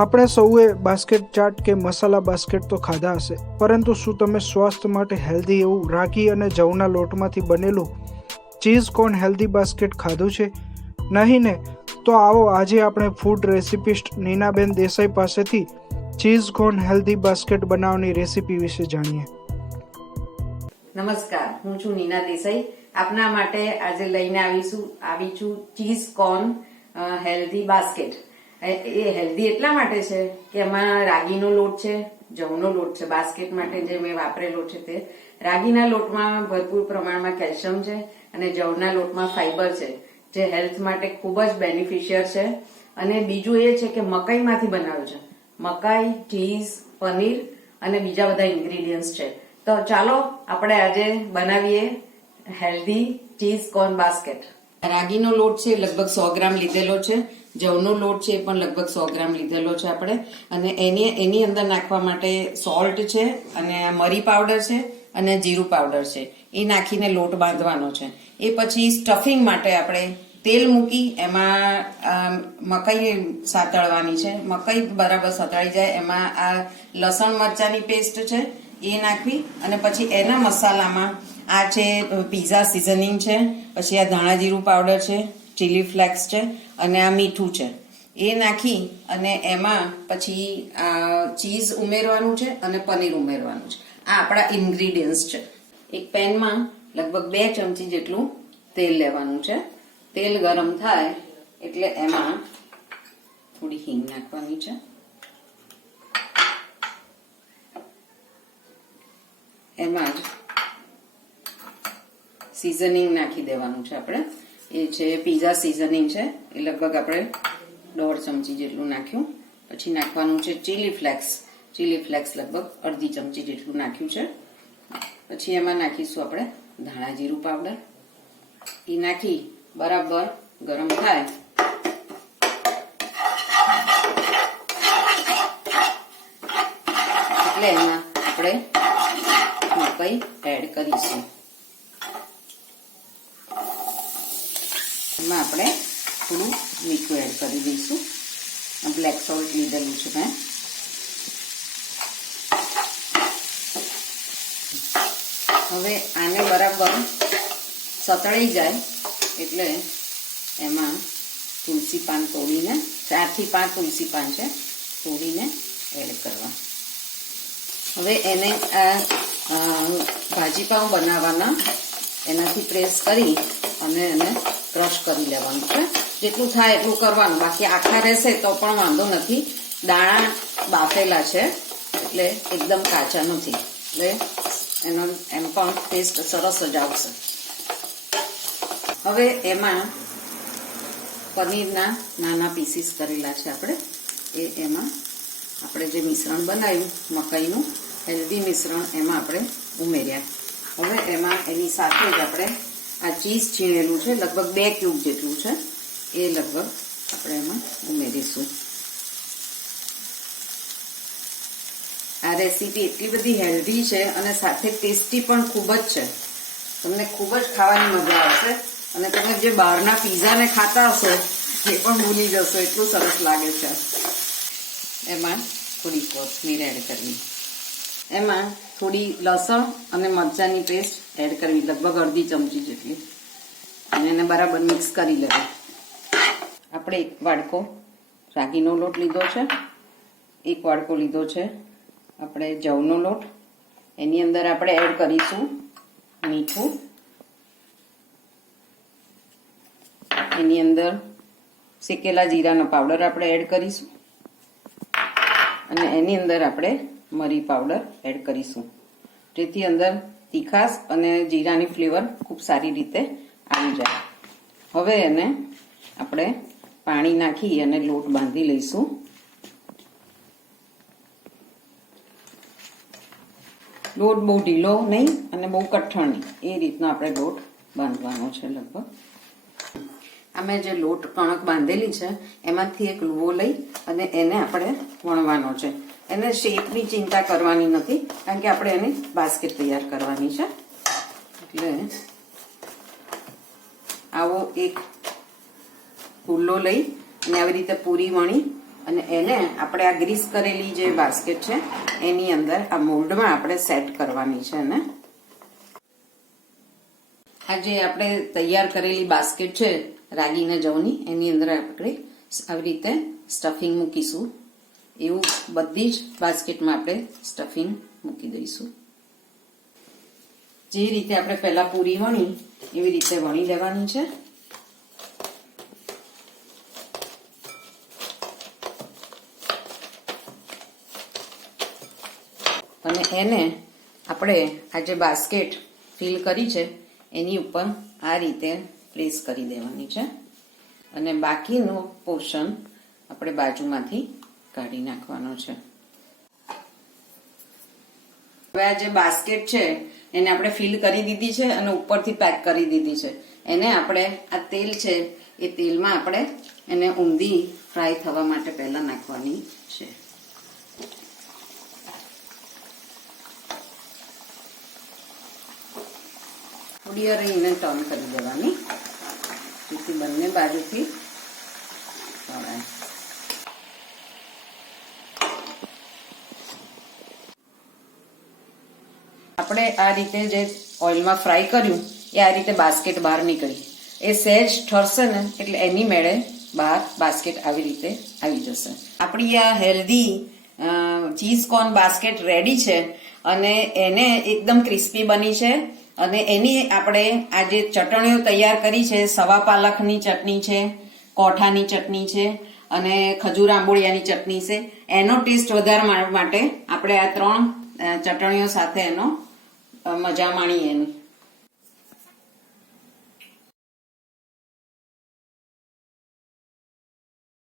આપણે સૌએ બાસ્કેટ ચાટ કે મસાલા બાસ્કેટ તો ખાધા હશે, પરંતુ શું તમે સ્વાસ્થ્ય માટે હેલ્ધી એવું રાગી અને જવના લોટમાંથી બનેલું ચીઝ કોર્ન હેલ્ધી બાસ્કેટ ખાધું છે? નહીં ને? તો આવો આજે આપણે ફૂડ રેસિપિસ્ટ નીનાબેન દેસાઈ પાસેથી ચીઝ કોર્ન હેલ્ધી બાસ્કેટ બનાવવાની રેસિપી વિશે જાણીએ. નમસ્કાર, હું છું નીના દેસાઈ. આપના માટે આજે લઈને આવી છું ચીઝ કોર્ન હેલ્ધી બાસ્કેટ. એ હેલ્ધી એટલા માટે છે કે એમાં રાગીનો લોટ છે, જવનો લોટ છે. બાસ્કેટ માટે જે મેં વાપરેલો છે તે રાગીના લોટમાં ભરપૂર પ્રમાણમાં કેલ્શિયમ છે અને જવના લોટમાં ફાઈબર છે, જે હેલ્થ માટે ખૂબ જ બેનિફિશિયર છે. અને બીજું એ છે કે મકાઈમાંથી બનાવ્યું છે. મકાઈ, ચીઝ, પનીર અને બીજા બધા ઇન્ગ્રેડિયન્ટ્સ છે. તો ચાલો આપણે આજે બનાવીએ હેલ્ધી ચીઝ કોર્ન બાસ્કેટ. રાગીનો લોટ છે લગભગ 100 ગ્રામ લીધેલો છે. જવનો લોટ છે એ પણ લગભગ 100 ગ્રામ લીધેલો છે આપણે. અને એની અંદર નાખવા માટે સોલ્ટ છે અને મરી પાવડર છે અને જીરું પાવડર છે. એ નાખીને લોટ બાંધવાનો છે. એ પછી સ્ટફિંગ માટે આપણે તેલ મૂકી એમાં મકાઈ સાતળવાની છે. મકાઈ બરાબર સતળાઈ જાય એમાં આ લસણ મરચાની પેસ્ટ છે એ નાખવી અને પછી એના મસાલામાં આ છે પીઝા સિઝનિંગ છે, પછી આ ધાણા જીરું પાવડર છે, ચીલી ફ્લેક્સ છે અને આ મીઠું છે. એ નાખી અને એમાં પછી ચીઝ ઉમેરવાનું છે અને પનીર ઉમેરવાનું છે. આ આપણા ઇન્ગ્રીડિયન્ટ્સ છે. એક પેનમાં લગભગ 2 ચમચી જેટલું તેલ લેવાનું છે. તેલ ગરમ થાય એટલે એમાં થોડી હિંગ નાખવાની છે. એમાં જ સિઝનિંગ નાખી દેવાનું છે આપણે. એ છે પીઝા સિઝનિંગ છે, એ લગભગ આપણે 1.5 ચમચી જેટલું નાખ્યું. પછી નાખવાનું છે ચીલી ફ્લેક્સ. ચીલી ફ્લેક્સ લગભગ 1/2 ચમચી જેટલું નાખ્યું છે. પછી એમાં નાખીશું આપણે ધાણા જીરું પાવડર. એ નાખી બરાબર ગરમ થાય એટલે એમાં આપણે મકાઈ એડ કરીશું. એમાં આપણે થોડું મીઠું એડ કરી દઈશું. બ્લેક સોલ્ટ લીધેલું છે મેં. હવે આને બરાબર સતળાઈ જાય એટલે એમાં તુલસી પાન તોડીને 4 થી 5 તુલસી પાન છે તોડીને એડ કરવા. હવે એને ભાજી પાઉં બનાવવાના એનાથી પ્રેસ કરી અને એને ક્રશ કરી લેવાનું છે. જેટલું થાય એટલું કરવાનું, બાકી આખા રહેશે તો પણ વાંધો નથી. દાણા બાફેલા છે એટલે એકદમ કાચા નથી, એટલે એનો એમ પણ ટેસ્ટ સરસ જ આવશે. હવે એમાં પનીરના નાના પીસીસ કરેલા છે આપણે, એમાં આપણે જે મિશ્રણ બનાવ્યું મકાઈનું હેલ્ધી મિશ્રણ એમાં આપણે ઉમેર્યા. હવે એમાં એની સાથે જ આપણે આ ચીઝ છીણેલું છે લગભગ 2 ક્યુબ જેટલું છે, એ લગભગ આપણે એમાં ઉમેરીશું. આ રેસીપી એટલી બધી હેલ્ધી છે અને સાથે ટેસ્ટી પણ ખૂબ જ છે. તમને ખૂબ જ ખાવાની મજા આવશે અને તમે જે બહારના પીઝાને ખાતા હશો એ પણ ભૂલી જશો, એટલું સરસ લાગે છે. એમાં થોડી કોથમીર એડ કરવી. એમાં થોડી લસણ અને મરચાની પેસ્ટ એડ કરવી, લગભગ 1/2 ચમચી જેટલી, અને એને બરાબર મિક્સ કરી લેવું. આપણે 1 વાડકો રાગીનો લોટ લીધો છે, 1 વાડકો લીધો છે આપણે જવનો લોટ. એની અંદર આપણે એડ કરીશું મીઠું. એની અંદર શેકેલા જીરાનો પાવડર આપણે એડ કરીશું અને એની અંદર આપણે મરી પાવડર એડ કરીશું, જેથી અંદર તીખાશ અને જીરાની ફ્લેવર ખૂબ સારી રીતે આવી જાય. હવે એને આપણે પાણી નાખી અને લોટ બાંધી લઈશું. લોટ બહુ ઢીલો નહીં અને બહુ કઠણ નહીં, એ રીતનો આપણે લોટ બાંધવાનો છે. લગભગ અમે જે લોટ કણક બાંધેલી છે એમાંથી એક લુવો લઈ અને એને આપણે વણવાનો છે. એને શેપની ચિંતા કરવાની નથી, કારણ કે આપણે એની બાસ્કેટ તૈયાર કરવાની છે. એટલે આવો એક પુલ્લો લઈ અને આવી રીતે પૂરી વણી અને એને આપણે આ ગ્રીસ કરેલી જે બાસ્કેટ છે એની અંદર આ મોલ્ડમાં આપણે સેટ કરવાની છે. અને આ જે આપણે તૈયાર કરેલી બાસ્કેટ છે રાગીના જવની, એની અંદર આપણે આવી રીતે સ્ટફિંગ મૂકીશું. એવું બધી જ બાસ્કેટમાં આપણે સ્ટફિંગ મૂકી દઈશું. જે રીતે આપણે પહેલા પૂરી વણી એવી રીતે વણી લેવાની છે. અને એને આપણે આ જે બાસ્કેટ ફિલ કરી છે એની ઉપર આ રીતે પ્લેસ કરી દેવાની છે. અને બાકીનો પોર્શન આપણે બાજુમાંથી કાઢી નાખવાનો છે. હવે આ જે બાસ્કેટ છે એને આપણે ફિલ કરી દીધી છે અને ઉપરથી પેક કરી દીધી છે. એને આપણે આ તેલ છે એ તેલમાં આપણે એને ઊંધી ફ્રાય થવા માટે પહેલા નાખવાની છે. થોડી વાર એને ટર્ન કરી દેવાની જેથી બંને બાજુથી તળાય. આપણે આ રીતે જે ઓઇલમાં ફ્રાય કર્યું એ આ રીતે બાસ્કેટ બહાર નીકળી. એ સહેજ ઠરશે ને એટલે એની મેળે બહાર બાસ્કેટ આવી રીતે આવી જશે. આપણી આ healthy cheese corn basket ready છે અને એને એકદમ ક્રિસ્પી બની છે. અને એની આપણે આ જે ચટણીઓ તૈયાર કરી છે, સવા પાલકની ચટણી છે, કોઠાની ચટણી છે અને ખજૂર આંબોળિયાની ચટણી છે, એનો ટેસ્ટ વધારવા માટે આપણે આ 3 ચટણીઓ સાથે એનો મજા માણીએ એની.